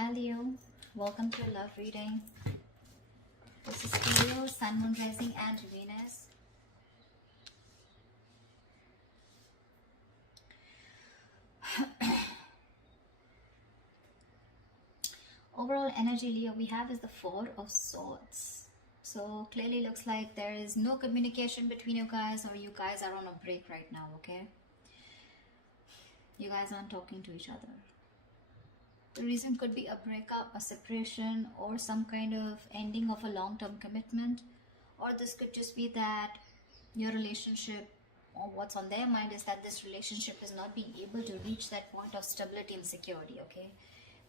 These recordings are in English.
Hi Leo, welcome to your love reading. This is Leo, Sun, Moon, Rising and Venus. Overall energy, Leo, we have is the Four of Swords. So clearly looks like there is no communication between you guys, or you guys are on a break right now, okay? You guys aren't talking to each other. The reason could be a breakup, a separation, or some kind of ending of a long-term commitment. Or this could just be that your relationship, or what's on their mind is that this relationship is not being able to reach that point of stability and security, okay?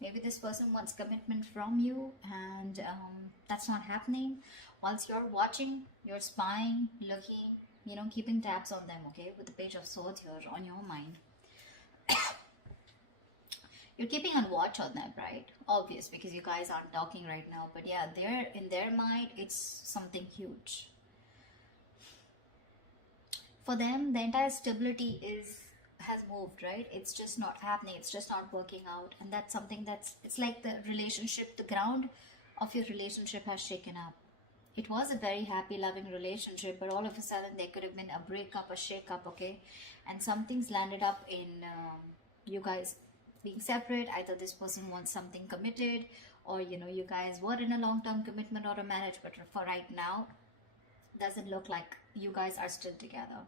Maybe this person wants commitment from you, and that's not happening. Whilst you're watching, you're spying, looking, keeping tabs on them, okay? With the Page of Swords here on your mind. You're keeping a watch on them, right? Obvious, because you guys aren't talking right now. But yeah, they're in their mind, it's something huge. For them, the entire stability has moved, right? It's just not happening. It's just not working out. And that's something it's like the relationship, the ground of your relationship has shaken up. It was a very happy, loving relationship, but all of a sudden there could have been a breakup, a shake-up, okay? And something's landed up in you guys being separate. Either this person wants something committed, or you guys were in a long-term commitment or a marriage, but for right now doesn't look like you guys are still together.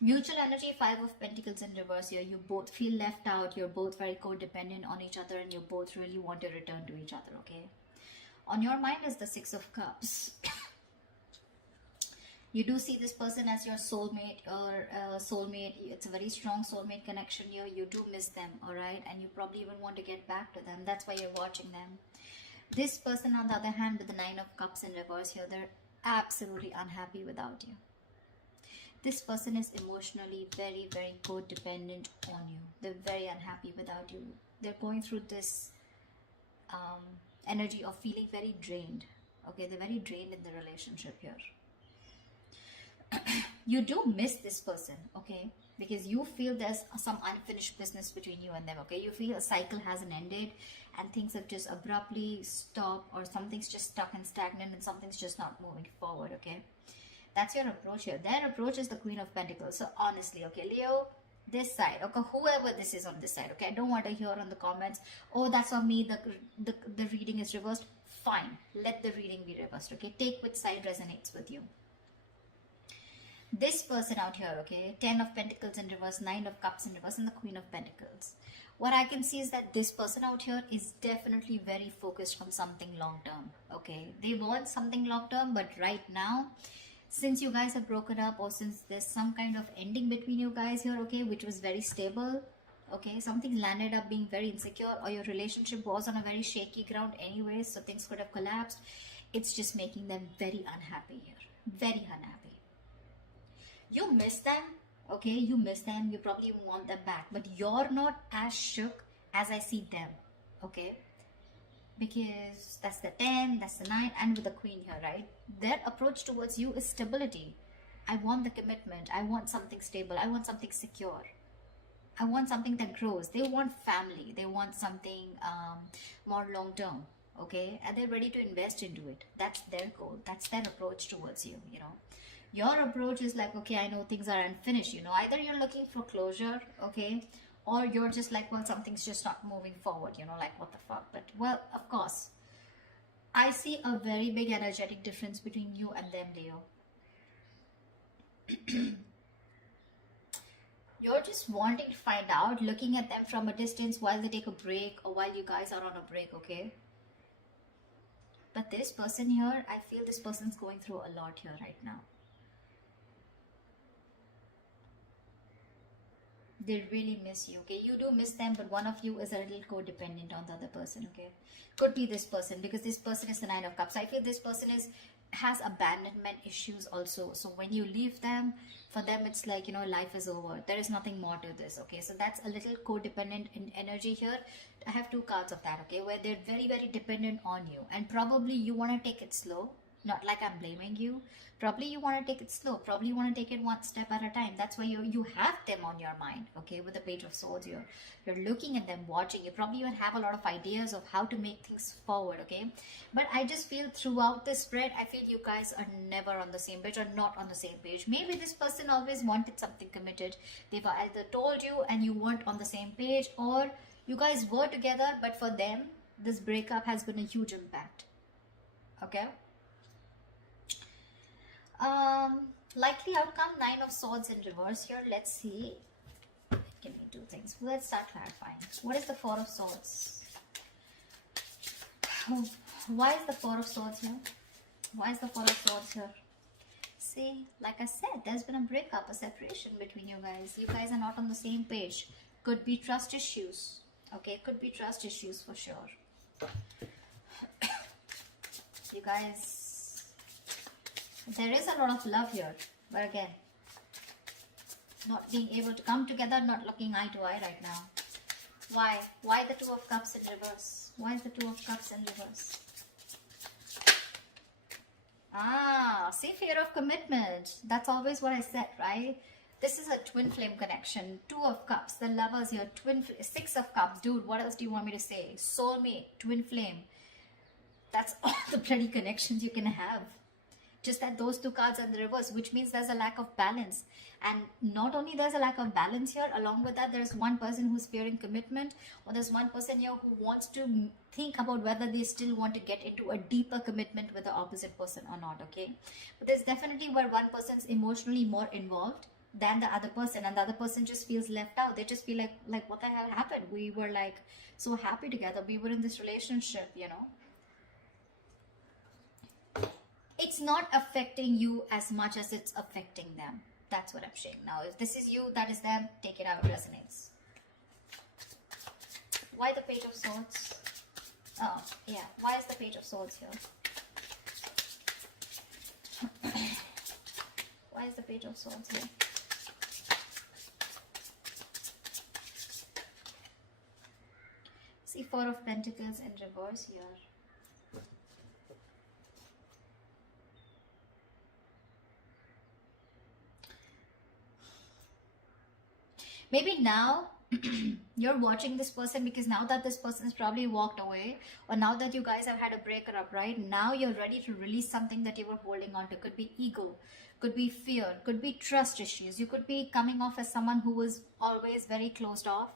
Mutual energy, Five of Pentacles in reverse here. You both feel left out, you're both very codependent on each other, and you both really want to return to each other, okay? On your mind is the Six of Cups. You do see this person as your soulmate, or soulmate. It's a very strong soulmate connection here. You do miss them, all right? And you probably even want to get back to them. That's why you're watching them. This person, on the other hand, with the Nine of Cups in reverse here, they're absolutely unhappy without you. This person is emotionally very, very codependent on you. They're very unhappy without you. They're going through this energy of feeling very drained. Okay, they're very drained in the relationship here. You do miss this person, okay, because you feel there's some unfinished business between you and them, okay? You feel a cycle hasn't ended and things have just abruptly stopped, or something's just stuck and stagnant and something's just not moving forward, okay? That's your approach here. Their approach is the Queen of Pentacles. So honestly, okay, Leo, this side, okay, whoever this is on this side, okay, I don't want to hear on the comments, oh, that's on me, the reading is reversed. Fine, let the reading be reversed, okay? Take which side resonates with you. This person out here, okay, 10 of Pentacles in reverse, 9 of Cups in reverse, and the Queen of Pentacles. What I can see is that this person out here is definitely very focused on something long term, okay? They want something long term, but right now, since you guys have broken up, or since there's some kind of ending between you guys here, okay, which was very stable, okay, something landed up being very insecure, or your relationship was on a very shaky ground anyway, so things could have collapsed. It's just making them very unhappy here, very unhappy. You miss them, okay, you miss them, you probably want them back, but you're not as shook as I see them, okay? Because that's the 10, that's the 9, and with the Queen here, right? Their approach towards you is stability. I want the commitment, I want something stable, I want something secure, I want something that grows. They want family, they want something more long term, okay? And they're ready to invest into it. That's their goal, that's their approach towards you, Your approach is like, okay, I know things are unfinished, either you're looking for closure, okay, or you're just like, well, something's just not moving forward, like, what the fuck. But, well, of course, I see a very big energetic difference between you and them, Leo. You're just wanting to find out, looking at them from a distance while they take a break, or while you guys are on a break, okay? But this person here, I feel this person's going through a lot here right now. They really miss you, okay? You do miss them, but one of you is a little codependent on the other person, okay? Could be this person, because this person is the Nine of Cups. I feel this person has abandonment issues also. So when you leave them, for them it's like, life is over. There is nothing more to this, okay? So that's a little codependent in energy here. I have two cards of that, okay? Where they're very, very dependent on you. And probably you want to take it slow. Not like I'm blaming you. Probably you want to take it slow. Probably you want to take it one step at a time. That's why you have them on your mind. Okay, with the Page of Swords, you're looking at them, watching. You probably even have a lot of ideas of how to make things forward. Okay, but I just feel throughout this spread, I feel you guys are never on the same page or not on the same page. Maybe this person always wanted something committed. They've either told you and you weren't on the same page, or you guys were together, but for them, this breakup has been a huge impact. Okay. Likely outcome, Nine of Swords in reverse here. Let's see. Can we do things? Let's start clarifying. What is the Four of Swords? Why is the Four of Swords here? Why is the Four of Swords here? See, like I said, there's been a breakup, a separation between you guys. You guys are not on the same page. Could be trust issues. Okay, could be trust issues for sure. You guys, there is a lot of love here, but again, not being able to come together, not looking eye to eye right now. Why? Why the Two of Cups in reverse? Why is the Two of Cups in reverse? See, fear of commitment. That's always what I said, right? This is a twin flame connection. Two of Cups, the lovers here. Six of Cups. Dude, what else do you want me to say? Soulmate, twin flame. That's all the bloody connections you can have. Just that those two cards are in the reverse, which means there's a lack of balance. And not only there's a lack of balance here, along with that, there's one person who's fearing commitment, or there's one person here who wants to think about whether they still want to get into a deeper commitment with the opposite person or not, okay? But there's definitely where one person's emotionally more involved than the other person, and the other person just feels left out. They just feel like what the hell happened? We were like so happy together. We were in this relationship, you know? It's not affecting you as much as it's affecting them. That's what I'm saying. Now, if this is you, that is them, take it how it resonates. Why the Page of Swords? Oh, yeah. Why is the Page of Swords here? Why is the Page of Swords here? See, Four of Pentacles in reverse here. Maybe now you're watching this person because now that this person's probably walked away, or now that you guys have had a breakup, right? Now you're ready to release something that you were holding on to. Could be ego, could be fear, could be trust issues. You could be coming off as someone who was always very closed off,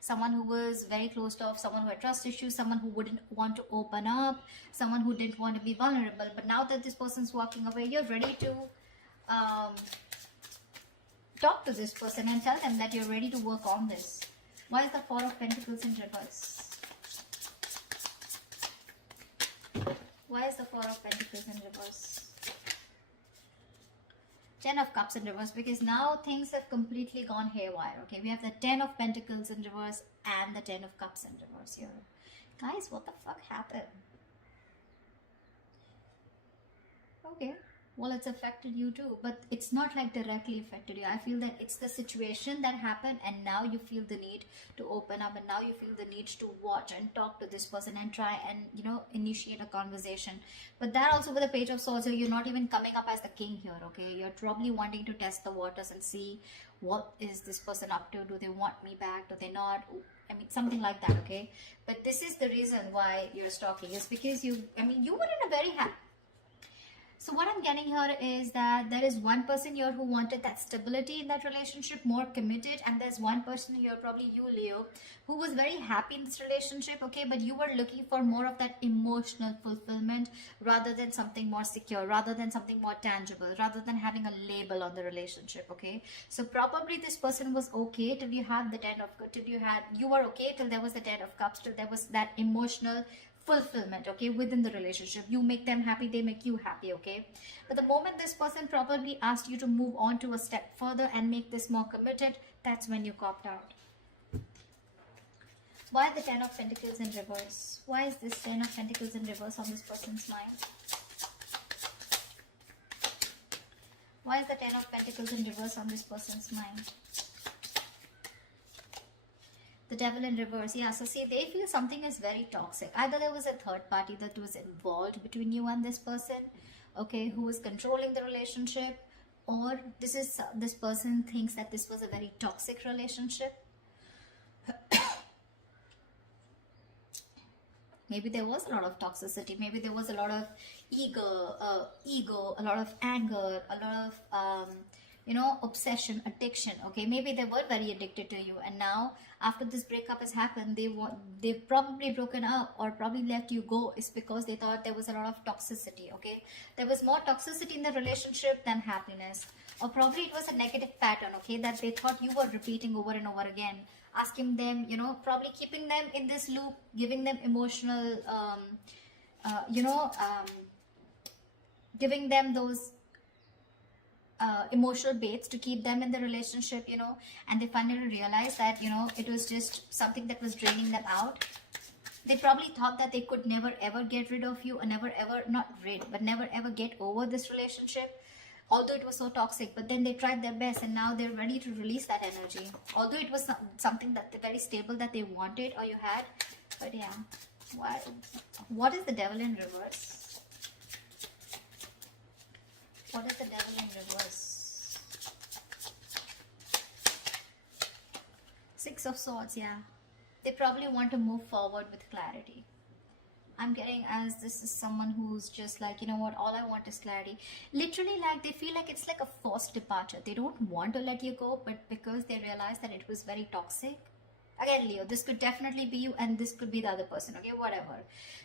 someone who was very closed off, someone who had trust issues, someone who wouldn't want to open up, someone who didn't want to be vulnerable. But now that this person's walking away, you're ready to talk to this person and tell them that you're ready to work on this. Why is the Four of Pentacles in reverse? Why is the Four of Pentacles in reverse? Ten of Cups in reverse, because now things have completely gone haywire. Okay, we have the Ten of Pentacles in reverse and the Ten of Cups in reverse here. Guys, what the fuck happened? Okay. Well, it's affected you too, but it's not like directly affected you. I feel that it's the situation that happened, and now you feel the need to open up, and now you feel the need to watch and talk to this person and try and, you know, initiate a conversation. But that also with the Page of Swords, you're not even coming up as the king here, okay? You're probably wanting to test the waters and see what is this person up to. Do they want me back? Do they not? I mean, something like that, okay? But this is the reason why you're stalking, is because you were in a very happy. So what I'm getting here is that there is one person here who wanted that stability in that relationship, more committed, and there's one person here, probably you, Leo, who was very happy in this relationship, okay, but you were looking for more of that emotional fulfillment rather than something more secure, rather than something more tangible, rather than having a label on the relationship, okay? So probably this person was okay till you had the you were okay till there was the Ten of Cups, till there was that emotional fulfillment, okay, within the relationship. You make them happy, they make you happy, okay? But the moment this person probably asked you to move on to a step further and make this more committed, that's when you copped out. Why the Ten of Pentacles in reverse? Why is this Ten of Pentacles in reverse on this person's mind? Why is the Ten of Pentacles in reverse on this person's mind? The Devil in reverse. Yeah, so see, they feel something is very toxic. Either there was a third party that was involved between you and this person, okay, who is controlling the relationship, or this person thinks that this was a very toxic relationship. Maybe there was a lot of toxicity. Maybe there was a lot of ego, a lot of anger, a lot of obsession, addiction. Okay, maybe they were very addicted to you, and now after this breakup has happened, they've probably broken up or probably let you go. Is because they thought there was a lot of toxicity. Okay, there was more toxicity in the relationship than happiness, or probably it was a negative pattern. Okay, that they thought you were repeating over and over again, asking them, probably keeping them in this loop, giving them emotional, giving them those emotional baits to keep them in the relationship, and they finally realized that, it was just something that was draining them out. They probably thought that they could never ever get rid of you, or never ever, not rid, but never ever get over this relationship, although it was so toxic. But then they tried their best, and now they're ready to release that energy, although it was something that very stable that they wanted or you had. But yeah, what is the devil in reverse? What is the devil in reverse? Six of Swords. Yeah, they probably want to move forward with clarity. I'm getting as this is someone who's just like, you know what, all I want is clarity. Literally, like, they feel like it's like a forced departure. They don't want to let you go, but because they realize that it was very toxic. Again, Leo, this could definitely be you, and this could be the other person, okay, whatever.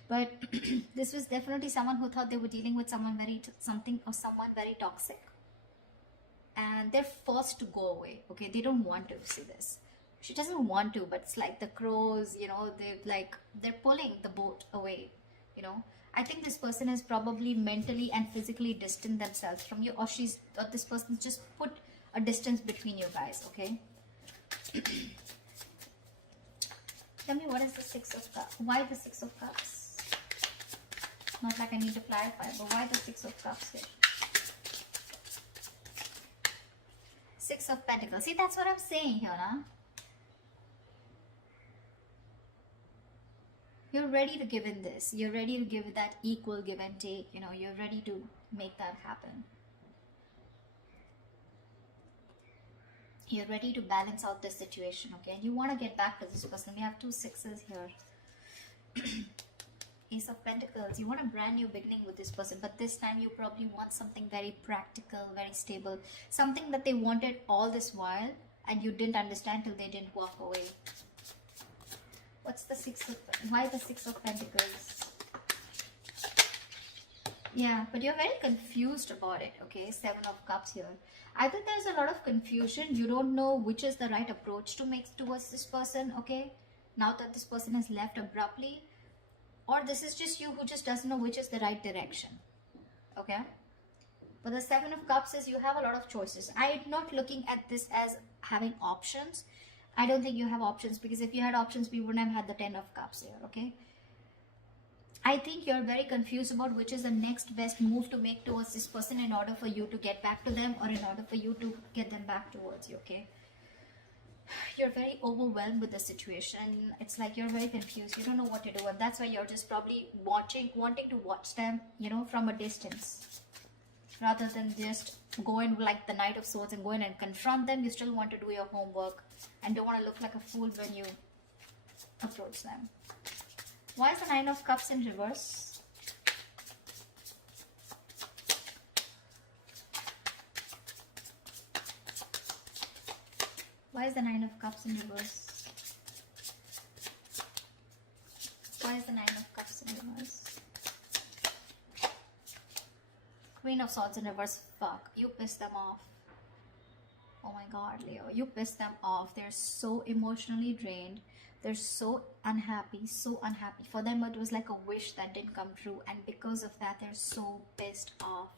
But this was definitely someone who thought they were dealing with someone someone very toxic, and they're forced to go away. Okay, they don't want to see this. She doesn't want to, but it's like the crows, they're pulling the boat away. I think this person is probably mentally and physically distant themselves from you, or this person just put a distance between you guys. Okay. Tell me, what is the Six of Cups? Why the Six of Cups? Not like I need to clarify, but why the Six of Cups here? Six of Pentacles. See, that's what I'm saying here, huh? You're ready to give in this. You're ready to give that equal give and take. You're ready to make that happen. You're ready to balance out this situation, okay? And you want to get back to this person. We have two sixes here. Ace of Pentacles. You want a brand new beginning with this person, but this time you probably want something very practical, very stable. Something that they wanted all this while, and you didn't understand till they didn't walk away. What's the why the Six of Pentacles? Yeah, but you're very confused about it, okay? Seven of Cups here. I think there's a lot of confusion. You don't know which is the right approach to make towards this person, okay? Now that this person has left abruptly. Or this is just you who just doesn't know which is the right direction, okay? But the Seven of Cups is you have a lot of choices. I'm not looking at this as having options. I don't think you have options, because if you had options, we wouldn't have had the Ten of Cups here, okay? I think you're very confused about which is the next best move to make towards this person in order for you to get back to them, or in order for you to get them back towards you, okay? You're very overwhelmed with the situation, and it's like you're very confused. You don't know what to do, and that's why you're just probably wanting to watch them, from a distance. Rather than just go in like the Knight of Swords and go in and confront them. You still want to do your homework and don't want to look like a fool when you approach them. Why is the Nine of Cups in reverse? Why is the Nine of Cups in reverse? Why is the Nine of Cups in reverse? Queen of Swords in reverse. Fuck, you pissed them off. Oh my god, Leo, you pissed them off. They're so emotionally drained. They're so unhappy, so unhappy. For them, it was like a wish that didn't come true, and because of that, they're so pissed off.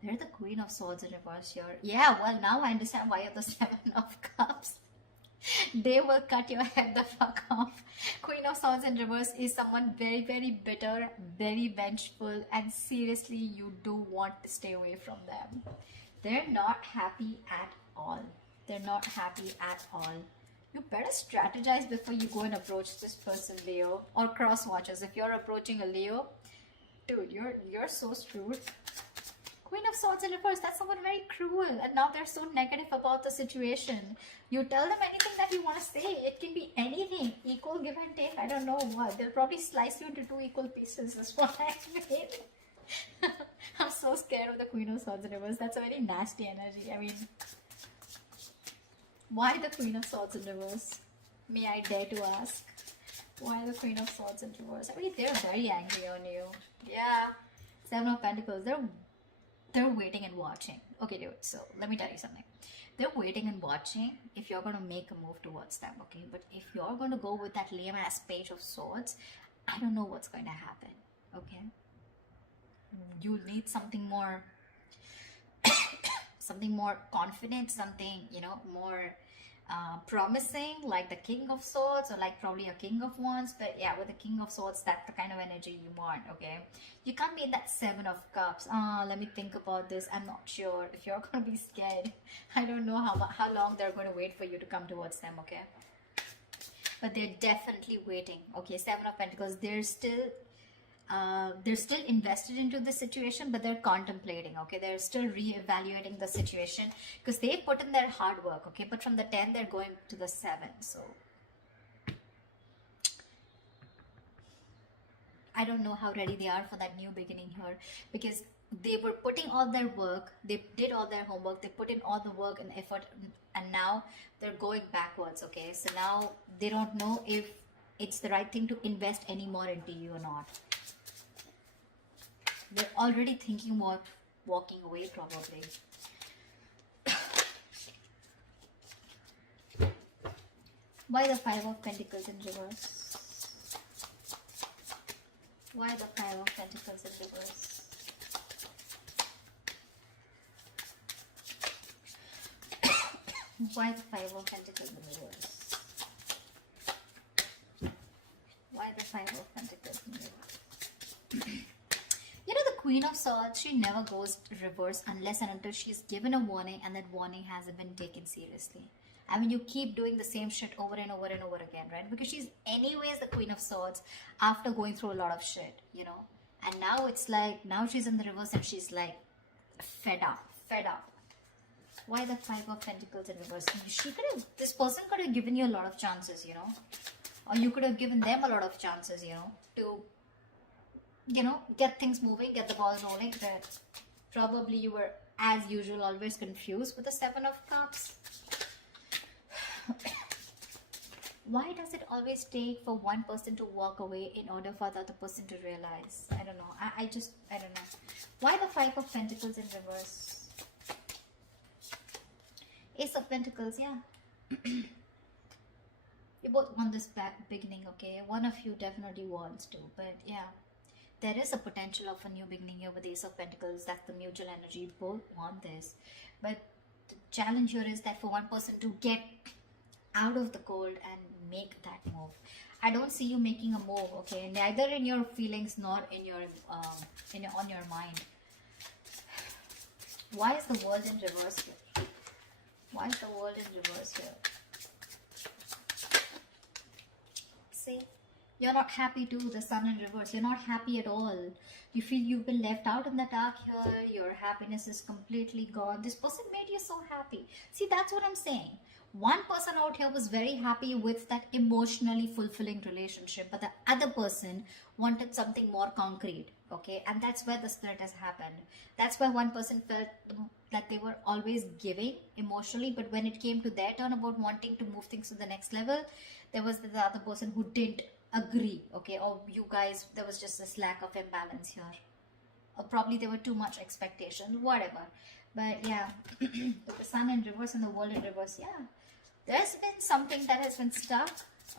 They're the Queen of Swords in reverse here. Yeah, well, now I understand why you're the Seven of Cups. They will cut your head the fuck off. Queen of Swords in reverse is someone very, very bitter, very vengeful, and seriously, you do want to stay away from them. They're not happy at all. They're not happy at all. You better strategize before you go and approach this person, Leo, or cross watchers. If you're approaching a Leo, Dude, you're so screwed. Queen of Swords in reverse, that's someone very cruel, and now they're so negative about the situation. You tell them anything that you want to say, it can be anything, equal give and take, I don't know what. They'll probably slice you into 2 equal pieces, is what I mean. I'm so scared of the Queen of Swords in reverse. That's a very nasty energy. I mean, why the Queen of Swords in reverse? May I dare to ask? Why the Queen of Swords in reverse? I mean, they're very angry on you. Yeah. Seven of Pentacles. They're waiting and watching. Okay, dude. So let me tell you something. They're waiting and watching if you're gonna make a move towards them. Okay, but if you're gonna go with that lame ass Page of Swords, I don't know what's going to happen. Okay. You need something more, something more confident, something, you know, more promising, like the King of Swords, or like probably a King of Wands. But yeah, with the King of Swords, that's the kind of energy you want. Okay, you can't be in that Seven of Cups. Let me think about this. I'm not sure if you're gonna be scared. I don't know how long they're going to wait for you to come towards them. Okay, but they're definitely waiting. Okay, Seven of Pentacles, they're still invested into the situation, but they're contemplating. Okay, they're still re-evaluating the situation because they put in their hard work. Okay, but from the 10 they're going to the 7. So I don't know how ready they are for that new beginning here, because they were putting all their work, they did all their homework, they put in all the work and effort, and now they're going backwards. Okay, so now they don't know if it's the right thing to invest any more into you or not. They're already thinking about walking away, probably. Why the Five of Pentacles in reverse? Why the Five of Pentacles in reverse? Why the Five of Pentacles in reverse? Why the Five of Pentacles in reverse? You know, the Queen of Swords, she never goes reverse unless and until she's given a warning and that warning hasn't been taken seriously. I mean, you keep doing the same shit over and over and over again, right? Because she's anyways the Queen of Swords after going through a lot of shit, you know. And now it's like, now she's in the reverse and she's like fed up. Why the Five of Pentacles in reverse? This person could have given you a lot of chances, you know. Or you could have given them a lot of chances, you know, to, you know, get things moving, get the balls rolling. But probably you were, as usual, always confused with the Seven of Cups. Why does it always take for one person to walk away in order for the other person to realize? I don't know. I don't know. Why the Five of Pentacles in reverse? Ace of Pentacles, yeah. You both want this beginning, okay? One of you definitely wants to, but yeah. There is a potential of a new beginning here with the Ace of Pentacles. That's the mutual energy. You both want this. But the challenge here is that for one person to get out of the cold and make that move. I don't see you making a move, okay? Neither in your feelings nor in your on your mind. Why is the World in reverse here? Why is the World in reverse here? See? You're not happy too, the Sun in reverse. You're not happy at all. You feel you've been left out in the dark here. Your happiness is completely gone. This person made you so happy. See, that's what I'm saying. One person out here was very happy with that emotionally fulfilling relationship, but the other person wanted something more concrete, okay? And that's where the split has happened. That's why one person felt that they were always giving emotionally, but when it came to their turn about wanting to move things to the next level, there was the other person who didn't agree, okay? Or you guys, there was just this lack of imbalance here. Or probably there were too much expectation, whatever. But yeah, with the Sun in reverse and the World in reverse, yeah. There's been something that has been stuck,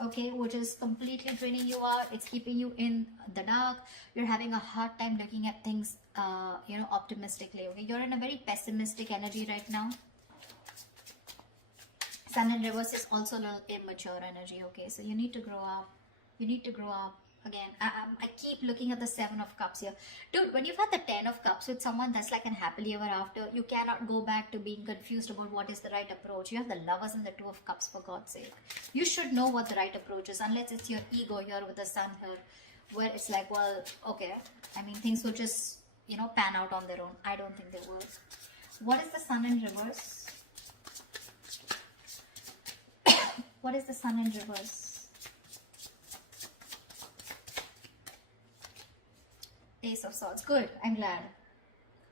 okay, which is completely draining you out. It's keeping you in the dark. You're having a hard time looking at things, you know, optimistically, okay? You're in a very pessimistic energy right now. Sun in reverse is also a little immature energy, okay? So you need to grow up. You need to grow up. Again, I keep looking at the Seven of Cups here. Dude, when you've had the 10 of Cups with someone that's like an happily ever after, you cannot go back to being confused about what is the right approach. You have the Lovers and the Two of Cups, for God's sake. You should know what the right approach is, unless it's your ego here with the Sun here. where it's like, well, okay, I mean, things will just, you know, pan out on their own. I don't think they will. What is the sun in reverse? What is the sun in reverse? Ace of Swords. Good. I'm glad.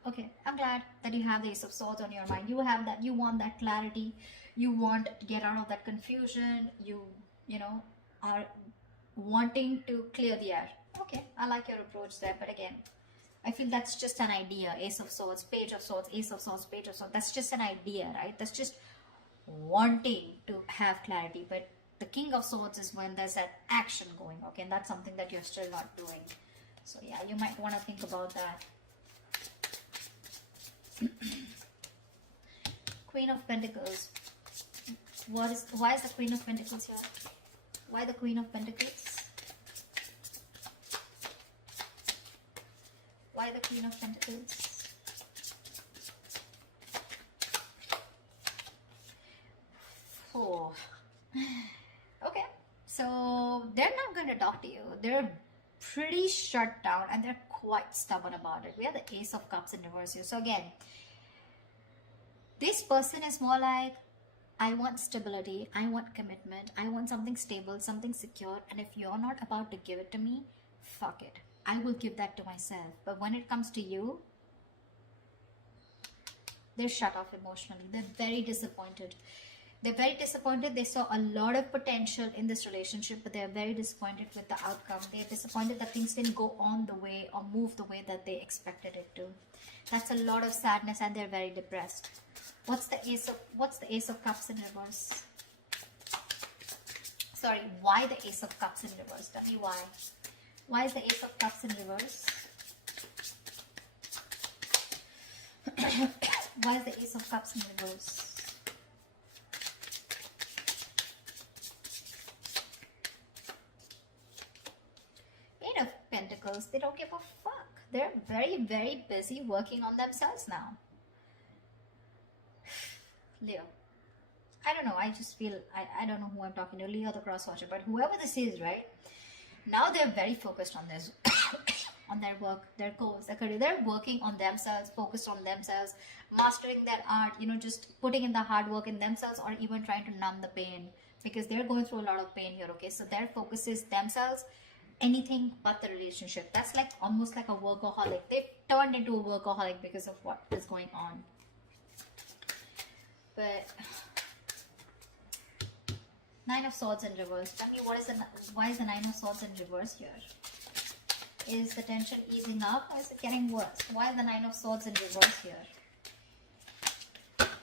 Okay, I'm glad that you have the Ace of Swords on your mind. You have that. You want that clarity. You want to get out of that confusion. You know, are wanting to clear the air. Okay, I like your approach there. But again, I feel that's just an idea. Ace of Swords, Page of Swords, Ace of Swords, Page of Swords. That's just an idea, right? That's just wanting to have clarity. But the King of Swords is when there's that action going. Okay, and that's something that you're still not doing. So yeah, you might want to think about that. Queen of Pentacles. Why is the Queen of Pentacles here? Why the Queen of Pentacles? Why the Queen of Pentacles? Oh. Okay, so they're not going to talk to you. They're pretty shut down and they're quite stubborn about it. We have the Ace of Cups in reverse here. So again, this person is more like, I want stability, I want commitment, I want something stable, something secure, and if you're not about to give it to me, fuck it. I will give that to myself. But when it comes to you, they're shut off emotionally. They're very disappointed. They're very disappointed. They saw a lot of potential in this relationship, but they're very disappointed with the outcome. They're disappointed that things didn't go on the way or move the way that they expected it to. That's a lot of sadness and they're very depressed. What's the Ace of Cups in reverse? Sorry, why the Ace of Cups in reverse? Tell me why. Why is the Ace of Cups in reverse? Why is the Ace of Cups in reverse? Eight of Pentacles, they don't give a fuck. They're very, very busy working on themselves now. Leo. I don't know, I just feel, I don't know who I'm talking to, Leo the cross watcher, but whoever this is, right? Now they're very focused on this, on their work, their goals, their career. They're working on themselves, focused on themselves, mastering their art, you know, just putting in the hard work in themselves or even trying to numb the pain because they're going through a lot of pain here, okay? So their focus is themselves, anything but the relationship. That's like almost like a workaholic. They've turned into a workaholic because of what is going on. But Nine of Swords in reverse. Tell me why is the Nine of Swords in reverse here? Is the tension easing up or is it getting worse? Why is the Nine of Swords in reverse here?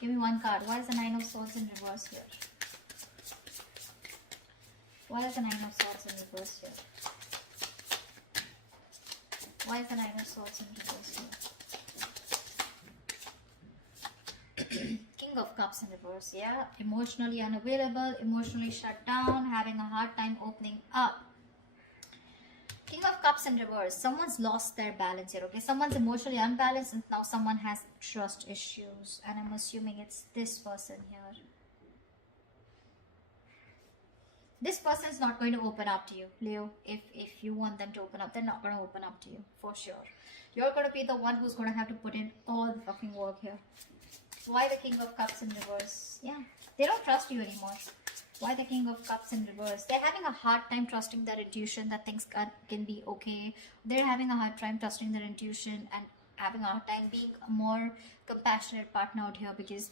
Give me one card. Why is the Nine of Swords in reverse here? Why is the Nine of Swords in reverse here? Why is the Nine of Swords in reverse here? King of Cups in reverse, yeah. Emotionally unavailable, emotionally shut down, having a hard time opening up. King of Cups in reverse. Someone's lost their balance here, okay? Someone's emotionally unbalanced and now someone has trust issues. And I'm assuming it's this person here. This person is not going to open up to you, Leo. If you want them to open up, they're not going to open up to you, for sure. You're going to be the one who's going to have to put in all the fucking work here. Why the King of Cups in reverse? Yeah, they don't trust you anymore. Why the King of Cups in reverse? They're having a hard time trusting their intuition that things can be okay. They're having a hard time trusting their intuition and having a hard time being a more compassionate partner out here because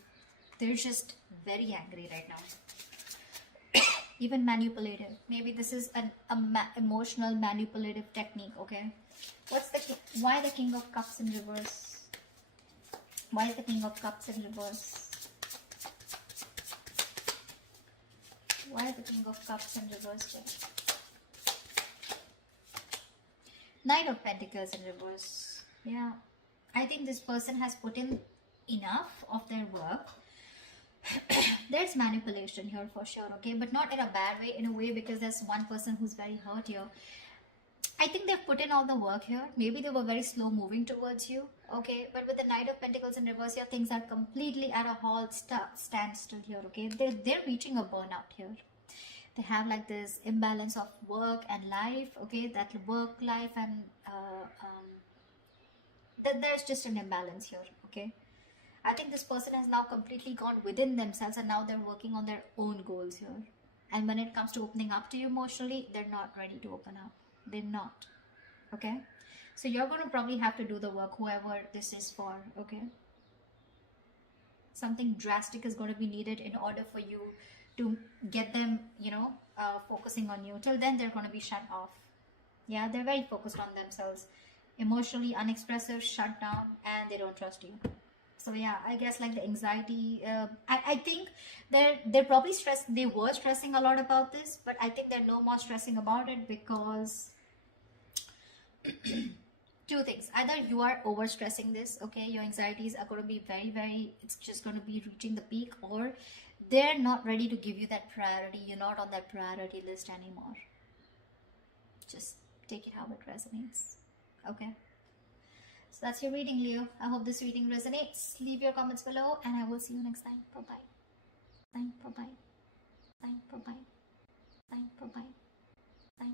they're just very angry right now. Even manipulative. Maybe this is an emotional manipulative technique, okay? Why the King of Cups in reverse? Why is the King of Cups in reverse? Why is the King of Cups in reverse here? Knight of Pentacles in reverse. Yeah. I think this person has put in enough of their work. There's manipulation here for sure, okay? But not in a bad way, in a way because there's one person who's very hurt here. I think they've put in all the work here. Maybe they were very slow moving towards you, okay? But with the Knight of Pentacles in reverse here, things are completely at a halt, standstill here, okay? They're reaching a burnout here. They have like this imbalance of work and life, okay? That work life and there's just an imbalance here, okay? I think this person has now completely gone within themselves and now they're working on their own goals here. And when it comes to opening up to you emotionally, they're not ready to open up. They're not, okay? So you're going to probably have to do the work, whoever this is for, okay? Something drastic is going to be needed in order for you to get them, focusing on you. Till then, they're going to be shut off. Yeah, they're very focused on themselves. Emotionally unexpressive, shut down, and they don't trust you. So yeah, I guess like the anxiety, I think they're probably stressed. They were stressing a lot about this, but I think they're no more stressing about it because two things. Either you are over stressing this, okay, your anxieties are going to be very, it's just going to be reaching the peak, or they're not ready to give you that priority. You're not on that priority list anymore. Just take it how it resonates, okay? So that's your reading, Leo. I hope this reading resonates. Leave your comments below and I will see you next time. Bye-bye. Bye-bye. Bye-bye. Bye-bye. Bye-bye. Bye-bye.